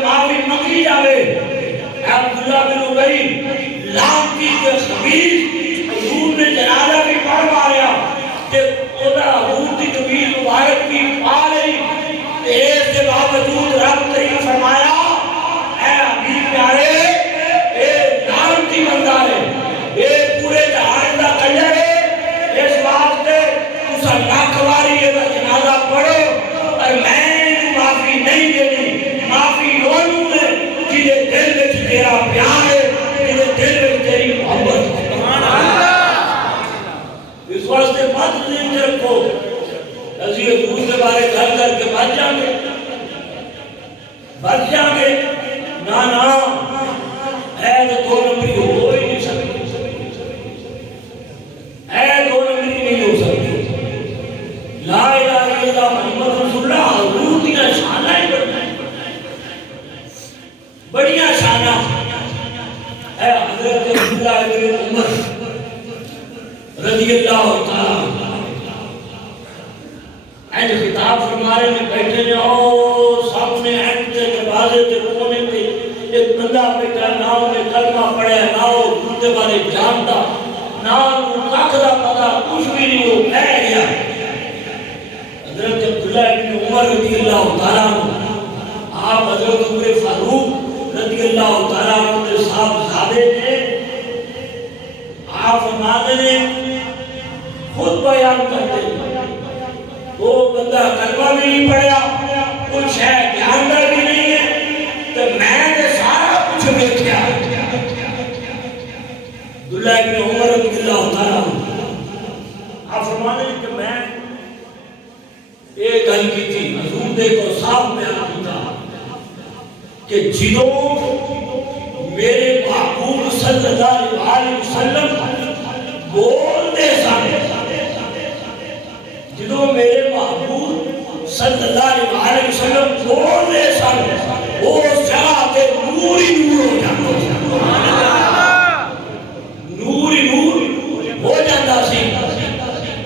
معافی منگی جاوے عبداللہ بن ابی لعنتی کے خبیث حضور نے جنازہ بھی پڑھ ماریا کہ خدا حضور کی قبیل مبارک بھی پا لئی اس کے باوجود رب کریم فرمایا اے حبیب پیارے اے لعنتی بندہ ہے اے پورے جہان دا کنجر ہے اس واسطے تسا لاکھواری یہ جنازہ پڑھو اور میں معافی نہیں دینی معافی لوگوں نے جنہیں دل وچ تیرا پیار ہے جنہیں دل وچ تیری محبت ہے اس واسطے مت ذہن رکھو اسی حضور کے بارے گل کر کے بچ جائیں گے نا ہے تو دو نمبری ہو ہی نہیں سکتی ہے دو نمبری نہیں ہو سکتی لا الہ الا اللہ محمد رسول اللہ حضور کی شانہ ہی بڑیاں شانہ ہے حضرت عبداللہ بن عمر رضی اللہ تعالیٰ اینڈ خطاب فرمارے میں بیٹھے نے اور سامنے اینڈ کے دروازے کے کونے پہ ایک بندہ بیٹھا نہ انہیں کلمہ پڑھے نہ وہ دوسرے بارے جانتا نہ انہیں کاکدہ پتا کچھ بھی نہیں ہو پہ گیا حضرت عبداللہ بن عمر رضی اللہ تعالیٰ آپ حضرت عمر فاروق رضی اللہ تعالیٰ کے صاحب زادے نے آپ فرماتے نے خود بیان کرتے وہ بندہ کلمہ بھی نہیں پڑھیا کچھ ہے جانتا بھی نہیں ہے تو میں نے سارا کچھ دیکھا عبداللہ بن عمر رضی اللہ تعالیٰ آپ فرماتے ہیں کہ میں ایک گل کی تھی حضور دیکھو صاحب بیان کیتا کہ جنہوں میرے محبوب صلی اللہ علیہ وسلم بولتے سامنے جنہوں میرے محبوب صلی اللہ علیہ وسلم بولتے سامنے وہ اس جگہ پہ نور ہی نور ہو جاتا نور ہی نور ہو جاتا سی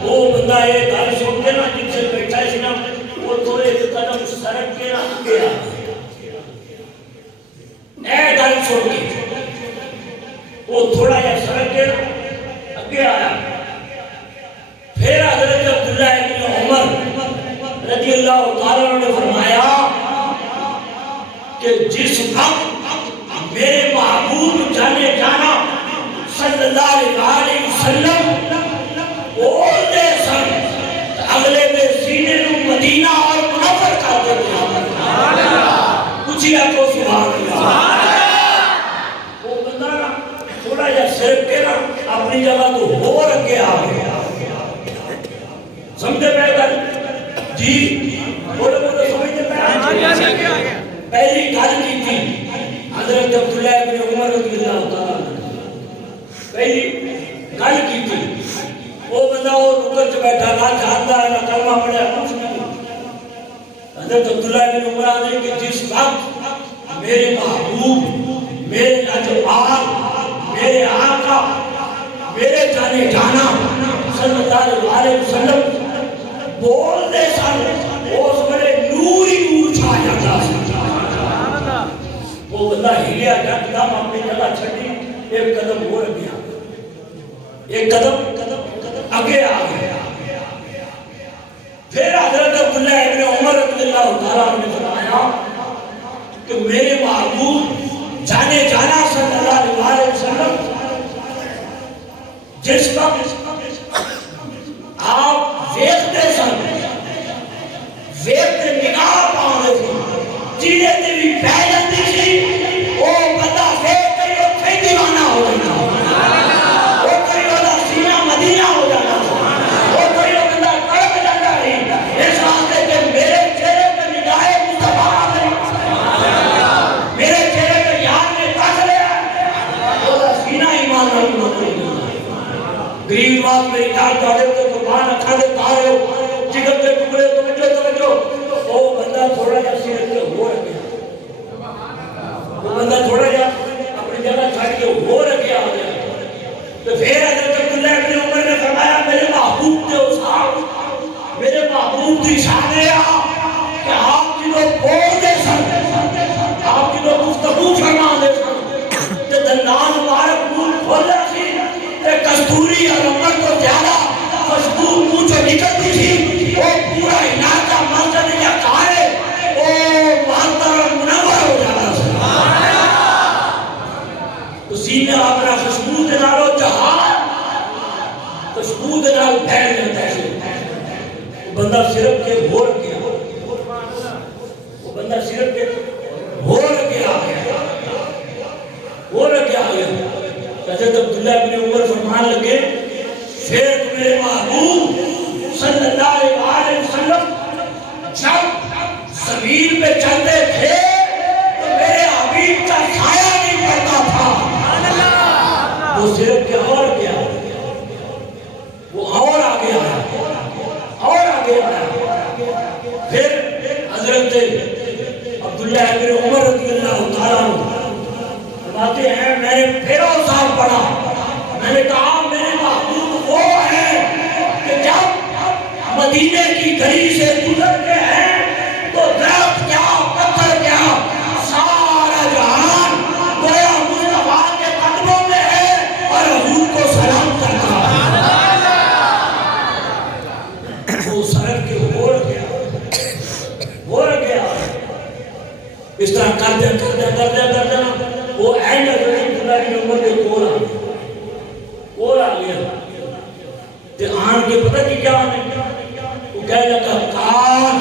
وہ بندہ یہ گل سن کے نا جن سے بیٹھا سی نا وہ تھوڑے قدم سرک کے نا گیا اے گل سن کے وہ تھوڑا یا سرک کے اگے آیا پھر حضرت عبداللہ بن عمر رضی اللہ تعالیٰ نے فرمایا کہ جس وقت میرے محبوب جانے جانا صلی اللہ علیہ وسلم بولتے سن اگلے میں سینے نو مدینہ اور منور کر دیتے کچھ ہی آپ کو سبحان اللہ وہ بندہ تھوڑا یا صرف کے نا اپنی جگہ تو ہو رکھے آگے سمجھے میں گل جی بولے بولے سمجھتے میں پہلی گل کی تھی حضرت عبداللہ بن عمر رضی اللہ تعالیٰ پہلی گل کی تھی وہ بندہ وہ رکر سے بیٹھا نہ جانتا ہے نہ کلمہ پڑھا کچھ نہیں حضرت عبداللہ بن عمر آنے کہ جس وقت میرے محبوب میرے نجوار میرے آقا میرے جانے جانا صلی اللہ علیہ وسلم بول دے سن اس بڑے نور ہی نور چھا جاتا وہ بندہ ہلیا جاتا اپنی جگہ چھٹی ایک قدم ہو گیا ایک قدم آگے آ گیا پھر حضرت عبداللہ ابن عمر رضی اللہ تعالیٰ نے فرمایا کہ میرے محبوب جانے جانا صلی اللہ علیہ وسلم جس وقت آپ ویکھتے سن ویکھتے نگاہ پاؤں تھے جینے تے بھی پہ جاتی تھی وہ بندہ ویکھ کے وہ کئی دیوانہ ہو جانا وہ کوئی بندہ سینہ مدینہ ہو جانا وہ کوئی بندہ کڑک جاتا ہے اس واسطے کہ میرے چہرے پہ نگاہ مصطفیٰ آ گئی میرے چہرے پہ یار نے تک لیا وہ سینہ ایمان نہیں ہوتی گریب بات میری جان جاڑے تو قربان اکھا دے تارے ہو جگر کے ٹکڑے توجہ وہ بندہ تھوڑا جا سیرت کے ہو رکھے وہ بندہ تھوڑا جا اپنی جگہ چھاڑ کے ہو رکھے آ گیا تو پھر حضرت عبداللہ ابن عمر نے فرمایا میرے محبوب کے اصحاب میرے محبوب کی شان ہے کہ آپ جنہوں بول دے سن آپ بندہ صرف کے ہو رکھے آ گیا، ہو رکھے آ گیا. حضرت عبداللہ بن عمر فرمان لگے پھر میرے محبوب صلی اللہ علیہ وسلم جب زمین پہ چلتے تھے تو میرے حبیب کا سایہ نہیں پڑتا تھا. وہ صرف کے اور گیا، وہ اور آگے آیا، اور آگے آیا. پھر حضرت عبداللہ بن عمر رضی اللہ تعالیٰ فرماتے ہیں میں نے پھر سال پڑھا، میں نے کہا میرے محبوب وہ ہے کہ جب مدینے کی گلی سے گزرتے ہیں تو درخت کیا پتھر کیا سارا جہان گویا مصطفیٰ کے قدموں میں ہے اور حضور کو سلام کرتا ہے. وہ سڑک کے اوپر گیا، ہو گیا. اس طرح کرتے وہ اینڈ عبداللہ بن عمر کے کول آ گیا. تے آن کے پتہ کی کیا آنے وہ کہہ لگا کاش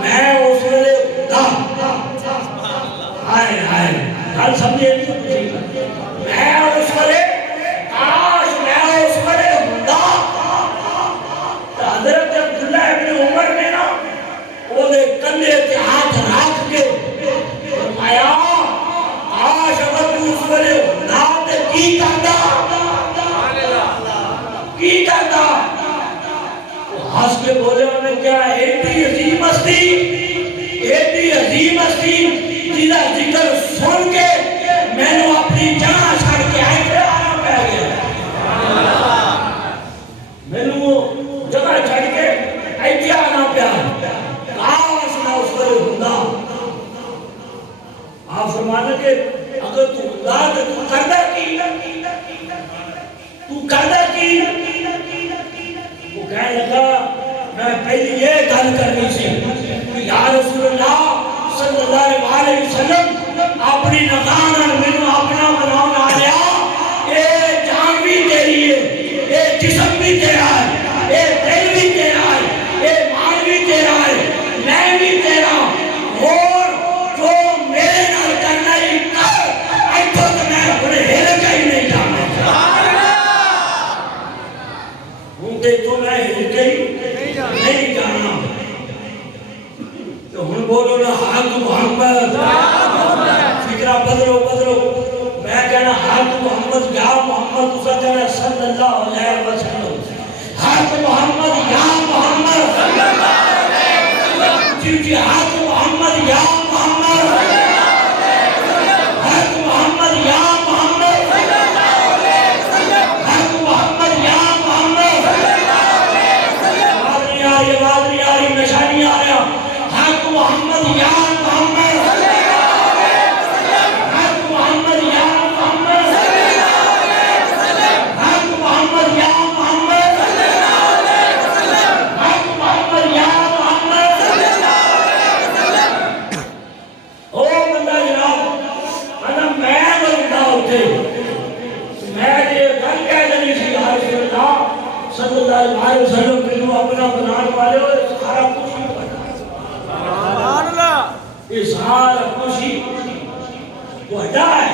میں اس ویلے ہوتا. آئے آئے گل سمجھے میں اس ویلے کاش میں اس ویلے ہوتا. حضرت عبداللہ بن عمر نے نا وہ دے کندھے تے ہاتھ رکھ کے فرمایا کاش اگر تو اس ویلے ہوتا تے کی کردا کی کردا. ہنس کے بولے انہیں کیا ایڈی عظیم ہستی، ایڈی عظیم ہستی جیدہ ذکر سن کے میں نے اپنی جہاں چھڑ کے آئے پہ آنا پہ گیا. میں نے وہ جگہ چھڑ کے ایتھے آنا پہ کاش میں اس پر ہوتا. آپ فرمانے کہ اگر تو ہوتا تو تو کردہ کی، تو کردہ کی. وہ کہنے لگا میں پہلی یہ گل کرنی سی کہ یا رسول اللہ صلی اللہ علیہ وسلم اپنی نگاہ میں اپنا بناؤں آ لیا. اے جان بھی تیری ہے، اے جسم بھی تیرا ہے، اے دل بھی تیرا ہے، اے مان بھی تیرا ہے، میں بھی تیرا. اور جو میرے نال کرنا ہی کر ایتھوں تو میں اپنے ہل کے ہی نہیں جانا. ہوں تو میں ہل کے ہی نہیں جانا. تو ہن بولو نا حق محمد، فکرہ بدلو بدلو. میں کہنا حق محمد یا محمد، اسا کہنا صلی اللہ علیہ وسلم. حق محمد یا محمد صلی اللہ علیہ وسلم. جی جی حق محمد یا محمد صلی اللہ علیہ وسلم. حق محمد یا محمد صلی اللہ علیہ وسلم. حق محمد یا محمد صلی اللہ علیہ وسلم. آواز نہیں آ رہی، نشہ نہیں آ رہا. حق محمد یا محمد صلی اللہ علیہ وسلم. حق محمد یا محمد صلی اللہ علیہ وسلم. حق محمد یا محمد صلی اللہ علیہ وسلم. حق محمد یا محمد صلی اللہ علیہ وسلم. او بندہ جناب انا میں بندہ اٹھے میں یہ گل کہہ دینی سی یا رسول اللہ صلی اللہ علیہ وسلم مینوں اپنا بنانے والے ہو سارا کچھ اظہار خوشی وڈا ہے،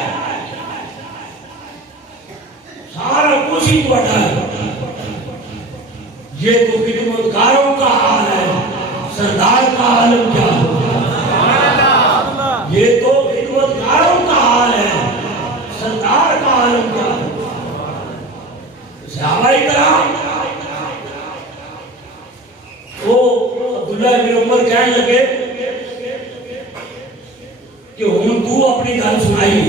سارا خوشی وڈا ہے. یہ تو خدمتگاروں کا حال ہے، سردار کا عالم کیا ہے. یہ تو خدمتگاروں کا حال ہے، سردار کا عالم کیا ہے. صحابہ کرام وہ عبداللہ بن عمر کہنے لگے کہ ہم تو اپنی گل سنائی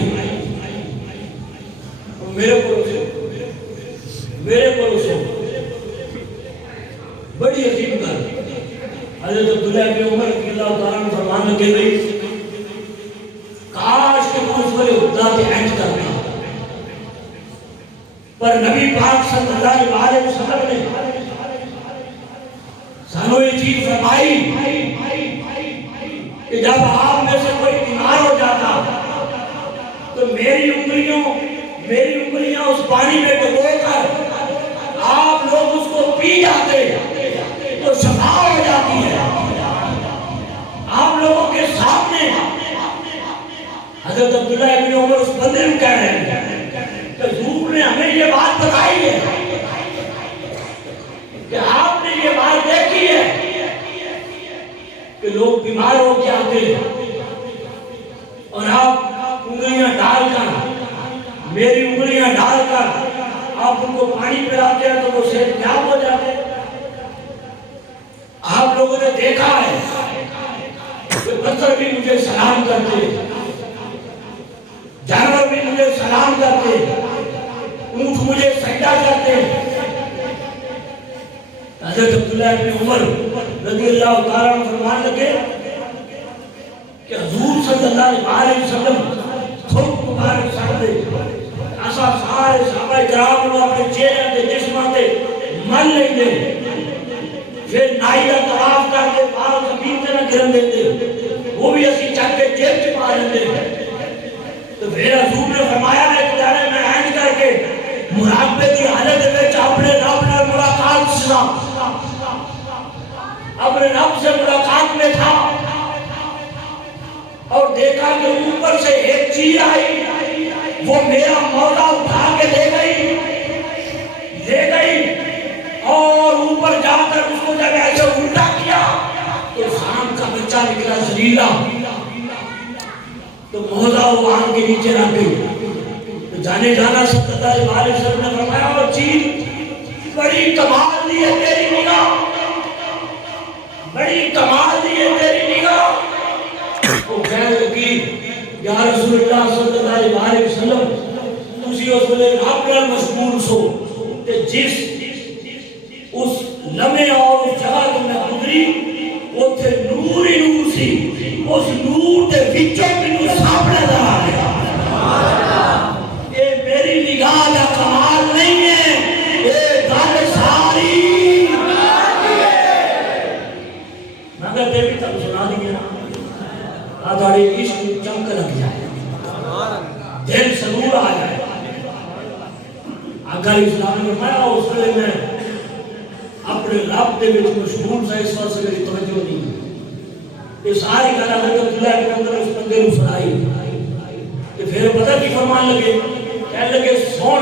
میرے کو سے بڑی عظیم گل. حضرت عبداللہ بن عمر رضی اللہ تعالیٰ عنہ فرمان لگے گئی کاش کہ تو اس پر ہوتا کہ اینج کرنا. پر نبی پاک صلی اللہ علیہ وسلم نے سانو یہ چیز فرمائی کہ جب آپ میں سے کوئی بیمار ہو جاتا تو میری انگلیاں اس پانی میں ڈبو کر آپ لوگ اس کو پی جاتے تو شفا ہو جاتی ہے. آپ لوگوں حضرت عبداللہ ابن عمر اس بندے میں کہہ رہے ہیں کہ حضور نے ہمیں یہ بات بتائی ہے کہ آپ نے یہ بات دیکھی ہے کہ لوگ بیمار ہو کے آتے ہیں اور آپ انگلیاں ڈال کر میری انگلیاں ڈال کر آپ ان کو پانی پلاتے ہیں تو وہ صحت یاب ہو جاتے ہیں. آپ لوگوں نے دیکھا ہے کہ پتھر بھی مجھے سلام کرتے, جانور بھی مجھے سلام کرتے, اونٹ مجھے سجدہ کرتے. حضرت عبداللہ بن عمر رضی اللہ تعالیٰ عنہ فرمان لگے کہ حضور صلی اللہ علیہ وسلم خود مبارک صاحب ایسا سارے صحابہ کرام نے اپنے چہرے تے جسماں تے مل لیندے, پھر نائی دا طواف کر کے بال زمین تے نہ گرن دیندے, وہ بھی اسی چک کے جیب چ پا لیندے. تو پھر حضور نے فرمایا ایک دارے میں اینج کر کے مراقبے کی حالت وچ اپنے رب نال ملاقات سنا, اپنے رب سے ملاقات میں تھا اور دیکھا کہ اوپر سے ایک چیز آئی, وہ میرا مولا اٹھا کے لے گئی اور اوپر جا کر اس کو جب ایسے الٹا کیا تو خام کا بچہ نکلا زلیلا, تو مولا وہ آن کے نیچے رکھ گئی. تو جانے جانا صلی اللہ علیہ وسلم نے فرمایا وہ چیز بڑی کمال دی ہے تیری نگاہ, بڑی کمال دی ہے تیری نگاہ. وہ کہنے لگی یا رسول اللہ صلی اللہ علیہ وسلم تسی اس ویلے رب نال مشغول سو تے جس اس لمحے اور اس جگہ تو میں گزری اوتھے نور ہی نور سی, اس نور دے وچوں مینوں سامنے نظر آ گیا. اے میری نگاہ دا کمال نہیں ہے, اے گل ساری مگر تے بھی تم سنا دی نا آدھاڑی عشق چمک لگ جائے, دل سرور آ جائے. اگر اسلام نے فرمایا اس ویلے میں اپنے رب دے وچ مشغول تھا, اس واسطے میری توجہ نہیں. یہ ساری گل حضرت عبداللہ بن عمر اس بندے کو سنائی کہ پھر پتہ کی فرمان لگے, کہنے لگے سن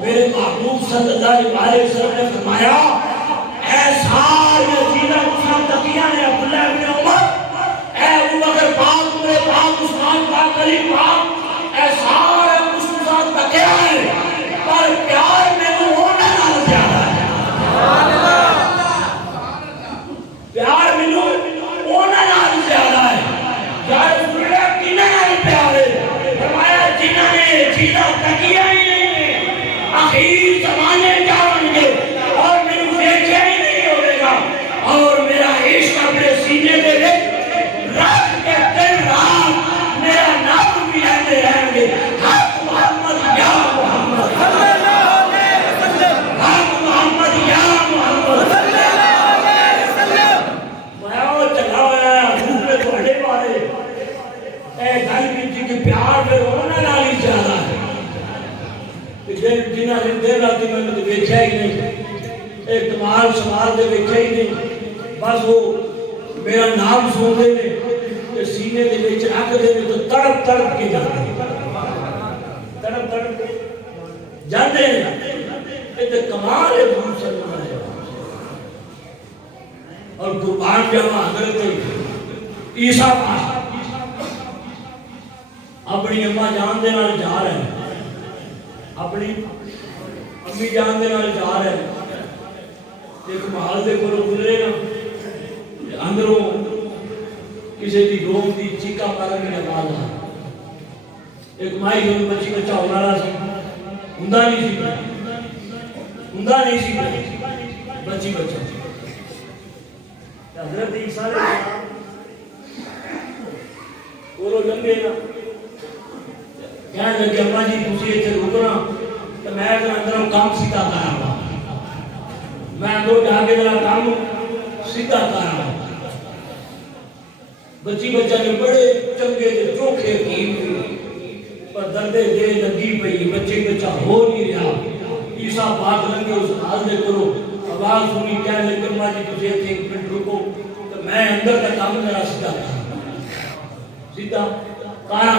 میرے محبوب صلی اللہ علیہ وسلم نے فرمایا اے ساری چیزاں تساں تکیاں نے عبداللہ بن عمر, اے ابو بکر پاک, میرے پاک عثمان پاک, علی پاک, اے سارے کچھ تساں تکیاں ہے, پر پیار میں وہ ہونے نال پیارا ہے. پیار میں ہونے نال پیارا ہے. یا رسول اللہ کنے نال پیارے, فرمایا جنہاں نے چیزاں تکیاں ہی نہیں, آخر زمانے جان گے اور میرے دیکھے ہی نہیں ہوئے گا, اور میرا عشق اپنے سینے دے دے رات کے دن رات میرا نام بھی لیتے رہیں گے. حق محمد یا محمد, حق محمد یا محمد. میں چلا ہوا حضور نے تھوڑے بارے اے گل کی کہ پیار پھر ہونے والی زیادہ ہے. جنہاں نے دیر راتی میں نے دیکھا ہی نہیں, ایک کمال سمال دے دیکھا ہی نہیں, بس وہ میرا نام سن دے نے تے سینے دے وچ رکھ دے نے تو تڑپ تڑپ کے جاندے نے, تڑپ تڑپ کے جاندے نے. اے تے کمال ہے حضور صلی اللہ علیہ وسلم. اور قربان جاواں حضرت عیسیٰ پاک اپنی اماں جان دے نال جا رہے ہیں, اپنی امی جان دے نال جا رہے ہیں. ایک محل دے کولوں گزرے نا, اندروں کسی دی روم دی چیکا مارن دی آواز آئی. ایک مائی جو بچی بچہ ہونے والا سی, ہوندا نہیں سی بچی بچہ. حضرت عیسیٰ علیہ السلام کولوں لنگے نا, کہنے لگے اماں جی تسی ایتھے رکنا تے میں اندروں کام سیدھا کراں, میں اندروں جا کے ذرا کام سیدھا کراں. بچی بچہ نے بڑے چنگے تے چوکھے حکیم پر دردے دے لگی پئی, بچے بچہ ہو نہیں رہا. عیسیٰ پاک لنگے اس حال دے کرو, آواز سنی, کہنے لگے اماں جی تسی ایتھے ایک منٹ رکو تو میں اندر کا کام ذرا سیدھا کراں